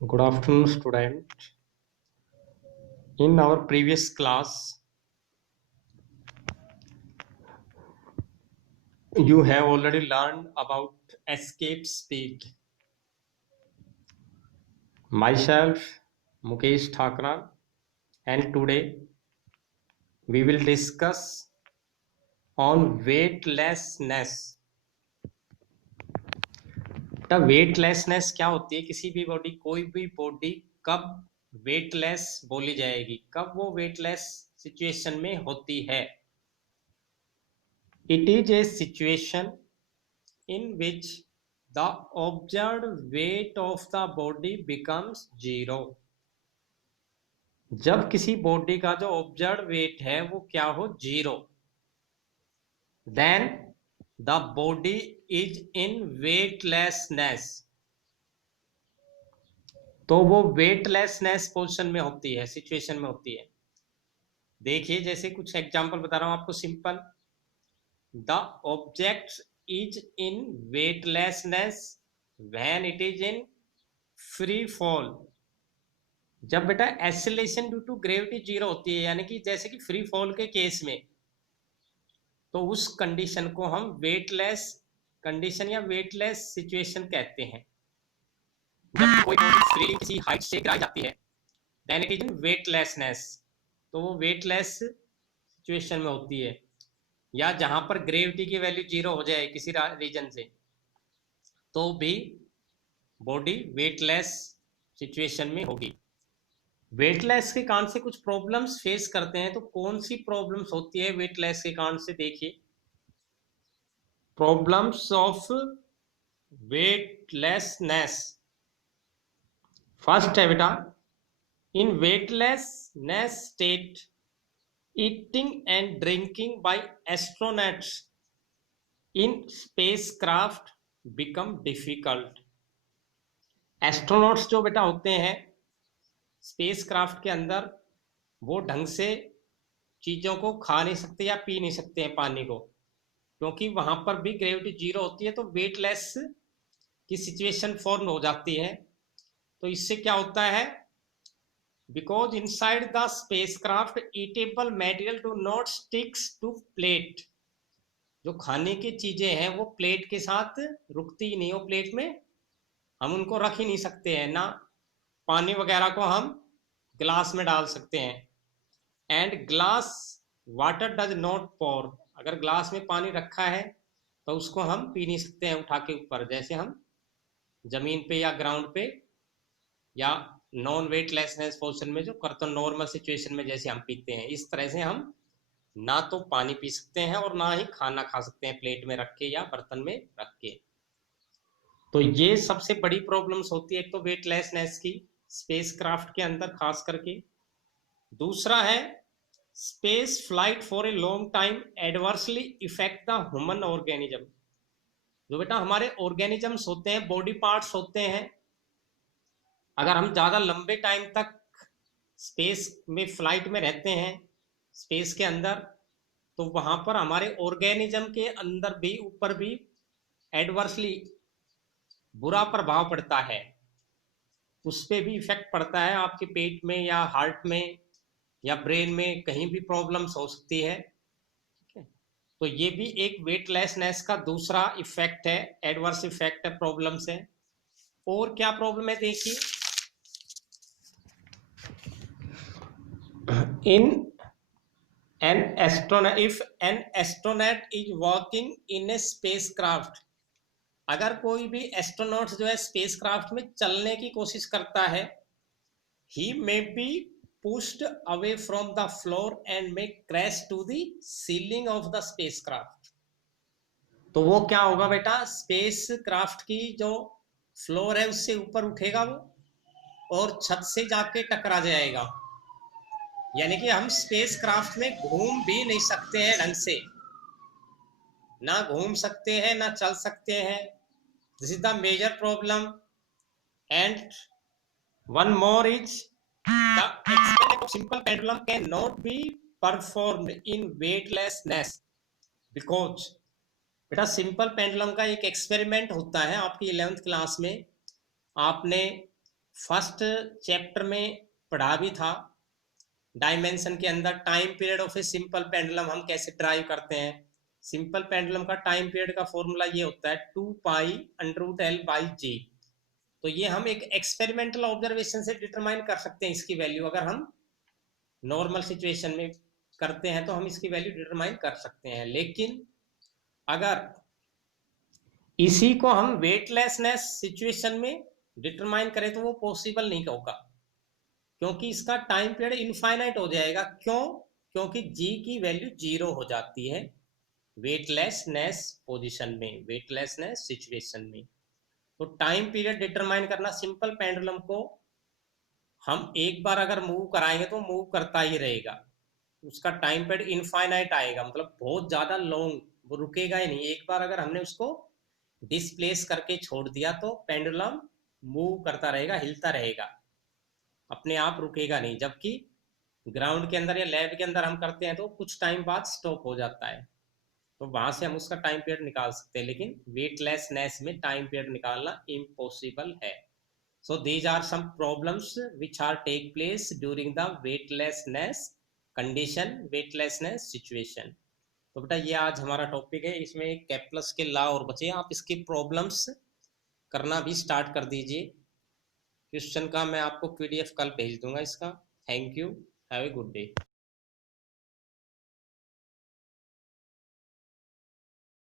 Good afternoon, student. In our previous class, you have already learned about escape speed. Myself, Mukesh Thakra, and today we will discuss on weightlessness. The weightlessness क्या होती है? किसी भी body, कोई भी body कब weightless बोली जाएगी, कब वो वेटलेस सिचुएशन में होती है? It is a situation in which the observed weight of the body becomes zero. जब किसी बॉडी का जो ऑब्जर्व वेट है वो क्या हो? Zero. Then the body is in weightlessness. तो वो वेटलेसनेस पोजिशन में होती है, सिचुएशन में होती है. देखिए, जैसे कुछ एग्जांपल बता रहा हूं आपको simple. The object is in weightlessness when it is in free fall. जब बेटा acceleration due to gravity zero होती है, यानी कि जैसे कि फ्री फॉल के केस में, तो उस कंडीशन को हम वेटलेस कंडीशन या वेटलेस सिचुएशन कहते हैं. जब कोई बॉडी फ्री किसी हाइट से गिराई जाती है, then it is in weightlessness. तो वो वेटलेस सिचुएशन में होती है. या जहां पर ग्रेविटी की वैल्यू जीरो हो जाए किसी रीजन से, तो भी बॉडी वेटलेस सिचुएशन में होगी. वेटलेस के कारण से कुछ प्रॉब्लम्स फेस करते हैं, तो कौन सी प्रॉब्लम्स होती है वेटलेस के कारण से? देखिए, प्रॉब्लम्स ऑफ वेटलेसनेस. फर्स्ट है बेटा, in weightlessness state eating and drinking by astronauts in spacecraft become difficult. Astronauts जो बेटा होते हैं स्पेसक्राफ्ट के अंदर, वो ढंग से चीजों को खा नहीं सकते या पी नहीं सकते हैं पानी को, क्योंकि वहां पर भी ग्रेविटी जीरो होती है, तो वेटलेस की सिचुएशन फॉर्म हो जाती है. तो इससे क्या होता है? Because inside the spacecraft eatable material do not sticks to plate. जो खाने की चीजें हैं वो प्लेट के साथ रुकती ही नहीं. हो प्लेट में हम उनको रख ही नहीं सकते हैं ना. पानी वगैरह को हम ग्लास में डाल सकते हैं. And glass water does not pour. अगर ग्लास में पानी रखा है तो उसको हम पी नहीं सकते हैं उठा के ऊपर, जैसे हम जमीन पे या ग्राउंड पे या नॉन वेटलेसनेस पोजिशन में जो करते हैं, नॉर्मल सिचुएशन में जैसे हम पीते हैं, इस तरह से हम ना तो पानी पी सकते हैं और ना ही खाना खा सकते हैं प्लेट में रख के या बर्तन में रख के. तो ये सबसे बड़ी प्रॉब्लम्स होती है, एक तो वेटलेसनेस की स्पेसक्राफ्ट के अंदर खास करके. दूसरा है space flight for a long time adversely effect the human organism. जो बेटा हमारे ऑर्गेनिजम्स होते हैं, बॉडी पार्ट्स होते हैं, अगर हम ज्यादा लंबे टाइम तक स्पेस में फ्लाइट में रहते हैं, स्पेस के अंदर, तो वहां पर हमारे ऑर्गेनिज्म के अंदर भी, ऊपर भी एडवर्सली बुरा प्रभाव पड़ता है. उस पर भी इफेक्ट पड़ता है. आपके पेट में या हार्ट में या ब्रेन में कहीं भी प्रॉब्लम्स हो सकती है. तो ये भी एक वेटलेसनेस का दूसरा इफेक्ट है, एडवर्स इफेक्ट है, प्रॉब्लम्स है. और क्या प्रॉब्लम है देखिए, in an astronaut, if an astronaut is working in A spacecraft. अगर कोई भी एस्ट्रोनॉट जो है स्पेसक्राफ्ट में चलने की कोशिश करता है, he may be pushed away from the floor and may crash to the ceiling of the spacecraft. तो वो क्या होगा बेटा? स्पेस क्राफ्ट की जो फ्लोर है उससे ऊपर उठेगा वो और छत से जाके टकरा जाएगा. यानी कि हम स्पेस क्राफ्ट में घूम भी नहीं सकते हैं ढंग से, ना घूम सकते हैं ना चल सकते हैं. This is the major problem. And one more is the experiment of simple pendulum cannot be performed in weightlessness because बेटा सिंपल पेंडुलम का एक एक्सपेरिमेंट होता है आपकी 11th क्लास में. आपने फर्स्ट चैप्टर में पढ़ा भी था, डायमेंशन के अंदर time period of a simple pendulum हम कैसे ड्राइव करते हैं। सिंपल पेंडुलम का टाइम पीरियड का फॉर्मूला ये होता है 2π√L/G। तो ये हम एक एक्सपेरिमेंटल ऑब्जर्वेशन से डिटरमाइन कर सकते हैं इसकी वैल्यू। अगर हम नॉर्मल सिचुएशन में करते हैं तो हम इसकी वैल्यू डिटरमाइन कर सकते हैं, लेकिन अगर इसी को हम वेटलेसनेस सिचुएशन में डिटरमाइन करें तो वो पॉसिबल नहीं होगा, क्योंकि इसका टाइम पीरियड इनफाइनाइट हो जाएगा। क्यों? क्योंकि जी की वैल्यू 0 हो जाती है वेटलेसनेस पोजीशन में, वेटलेसनेस सिचुएशन में। तो टाइम पीरियड डिटरमाइन करना, सिंपल पेंडुलम को हम एक बार अगर मूव कराएंगे तो मूव करता ही रहेगा, उसका टाइम पीरियड इनफाइनाइट आएगा, मतलब बहुत ज्यादा लॉन्ग, वो रुकेगा ही नहीं। एक बार अगर हमने उसको डिस्प्लेस करके छोड़ दिया तो पेंडुलम मूव करता रहेगा, हिलता रहेगा, अपने आप रुकेगा नहीं। जबकि ग्राउंड के अंदर या लैब के अंदर हम करते हैं तो कुछ टाइम बाद स्टॉप हो जाता है, तो वहां से हम उसका टाइम पीरियड निकाल सकते हैं, लेकिन वेटलेसनेस में टाइम पीरियड निकालना इम्पॉसिबल है। So these are some problems which are take place during the weightlessness condition, weightlessness situation. तो बेटा ये आज हमारा टॉपिक है, इसमें कैप्लस के लॉ और बचे, आप इसके प्रॉब्लम्स करना भी स्टार्ट कर दीजिए। क्वेश्चन का मैं आपको पीडीएफ कल भेज दूंगा इसका। Thank you, have a good day.